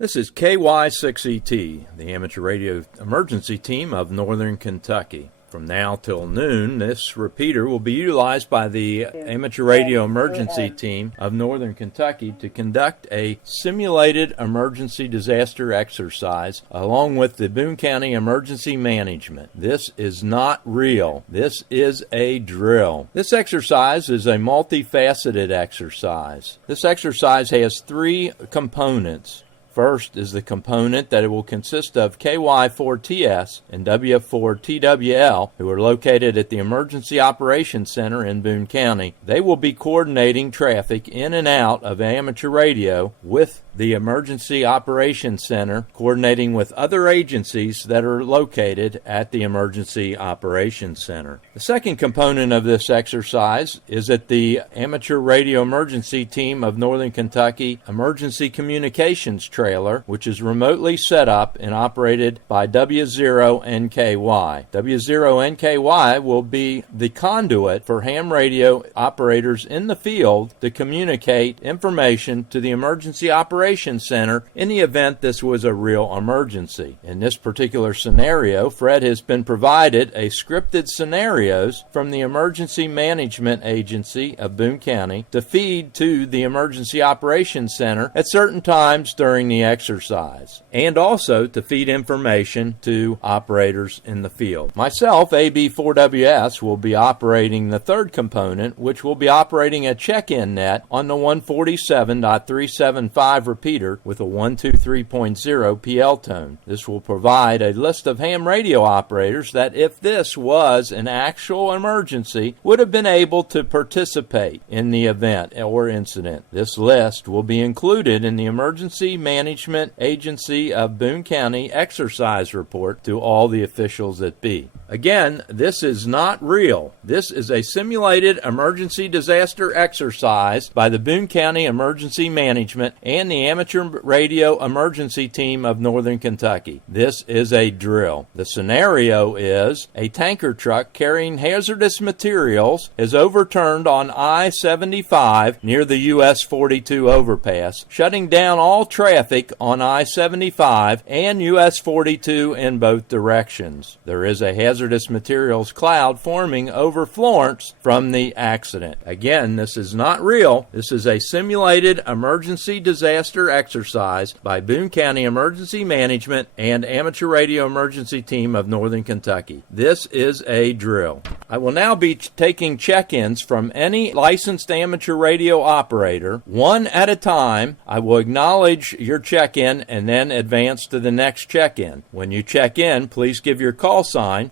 This is KY6ET, the amateur radio emergency team of Northern Kentucky. From now till noon, this repeater will be utilized by the amateur radio emergency team of Northern Kentucky to conduct a simulated emergency disaster exercise along with the Boone County Emergency Management. This is not real. This is a drill. This exercise is a multifaceted exercise. This exercise has three components. First is the component that it will consist of KY4TS and W4TWL, who are located at the Emergency Operations Center in Boone County. They will be coordinating traffic in and out of amateur radio with the Emergency Operations Center, coordinating with other agencies that are located at the Emergency Operations Center. The second component of this exercise is that the Amateur Radio Emergency Team of Northern Kentucky Emergency Communications Trailer, which is remotely set up and operated by W0NKY. W0NKY will be the conduit for ham radio operators in the field to communicate information to the Emergency Operations Center in the event this was a real emergency. In this particular scenario, Fred has been provided a scripted scenarios from the Emergency Management Agency of Boone County to feed to the Emergency Operations Center at certain times during the exercise, and also to feed information to operators in the field. Myself, AB4WS, will be operating the third component, which will be operating a check-in net on the 147.375 repeater with a 123.0 PL tone. This will provide a list of ham radio operators that, if this was an actual emergency, would have been able to participate in the event or incident. This list will be included in the Emergency Management Agency of Boone County exercise report to all the officials at B. Again, this is not real. This is a simulated emergency disaster exercise by the Boone County Emergency Management and the Amateur Radio Emergency Team of Northern Kentucky. This is a drill. The scenario is a tanker truck carrying hazardous materials is overturned on I-75 near the US 42 overpass, shutting down all traffic on I-75 and US 42 in both directions. There is a hazardous materials cloud forming over Florence from the accident. Again, this is not real. This is a simulated emergency disaster exercise by Boone County Emergency Management and Amateur Radio Emergency Team of Northern Kentucky. This is a drill. I will now be taking check-ins from any licensed amateur radio operator. One at a time, I will acknowledge your check-in and then advance to the next check-in. When you check in, please give your call sign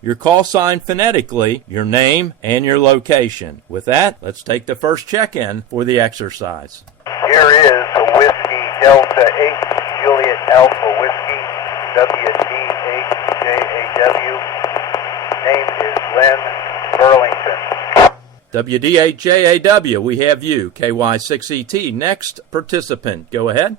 phonetically, your name, and your location. With that, let's take the first check-in for the exercise. Here is a Whiskey Delta 8, Juliet Alpha Whiskey, WDHJAW. Name is Lynn Burlington. WDHJAW, we have you, KY6ET. Next participant, go ahead.